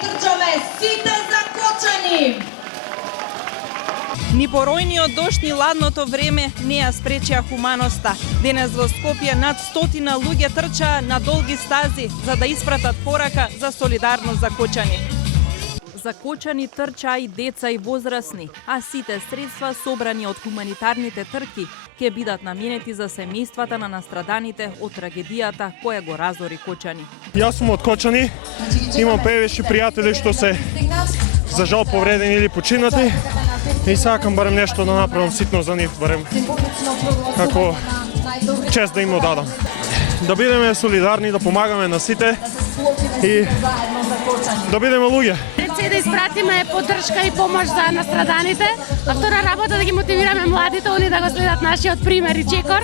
трчаме сите закочени! Ни поројниот дожд, ни ладното време не ја спречија хуманоста. Денес во Скопје над 100 луѓе трчаа на долги стази за да испратат порака за солидарност за кочани. За кочани трчаа и деца и возрасни, а сите средства собрани од хуманитарните трки ќе бидат наменети за семејствата на настраданите од трагедијата која го разори Кочани. Јас сум од Кочани, имам певеши пријатели што се за жал повредени или починати и сакам барем нешто да направам ситно за нив, барем како чест да им го дадам. Да бидеме солидарни, да помагаме на сите и да бидеме луѓе. Да испратиме поддршка и помош за настраданите, а втора работа да ги мотивираме младите, они да го следат нашиот пример и чекор.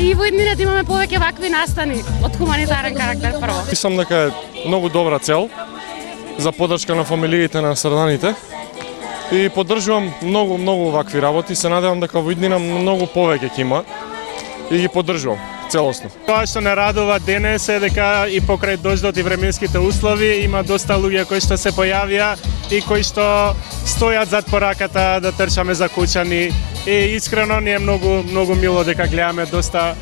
И во иднината имаме повеќе вакви настани од хуманитарен карактер прво. Мислам дека е многу добра цел за поддршка на фамилиите на настраданите и поддржувам многу вакви работи. Се надевам дека во иднина многу повеќе ќе има и ги поддржувам целосно. Тоа што не радува денес е дека и покрај дождот и временските услови има доста луѓе кои што се појавија и кои што стојат зад пораката да трчаме за Кочани. И искрено ни е многу мило дека гледаме доста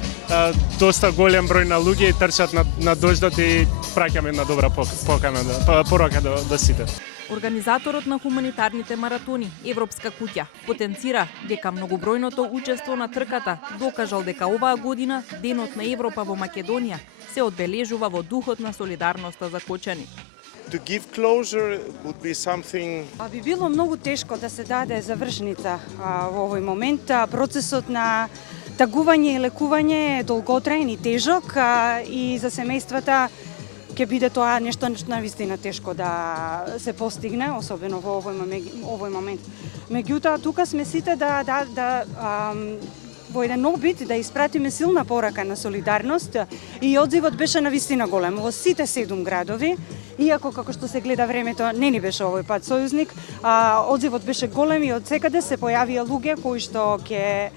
голем број на луѓе и трчат на дождот и праќаме една добра порака до сите. Организаторот на хуманитарните маратони, Европска куќа, потенцира дека многобројното учество на трката докажал дека оваа година Денот на Европа во Македонија се одбележува во духот на солидарноста за Кочани. To give closure would be something... Би било многу тешко да се даде завршница во овој момент. Процесот на тагување и лекување е долготраен и тежок и за семејствата ќе биде тоа нешто навистина тешко да се постигне, особено во овој момент. Меѓутоа, тука сме сите во еден обид да испратиме силна порака на солидарност и одзивот беше навистина голем во сите 7 градови, иако како што се гледа времето не ни беше овој пат сојузник, одзивот беше голем и од секаде се појавија луѓе кои што ќе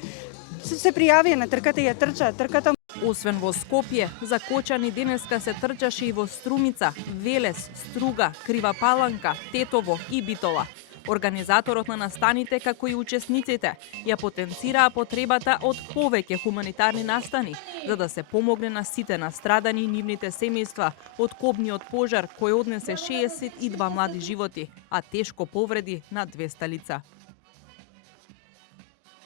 се пријавија на трката и ја трчаат трката. Освен во Скопје, за Кочани денеска се трчаше и во Струмица, Велес, Струга, Крива Паланка, Тетово и Битола. Организаторот на настаните, како и учесниците, ја потенцираа потребата од повеќе хуманитарни настани, за да се помогне на сите настрадани и нивните семејства од кобниот пожар кој однесе 62 млади животи, а тешко повреди на 200 лица.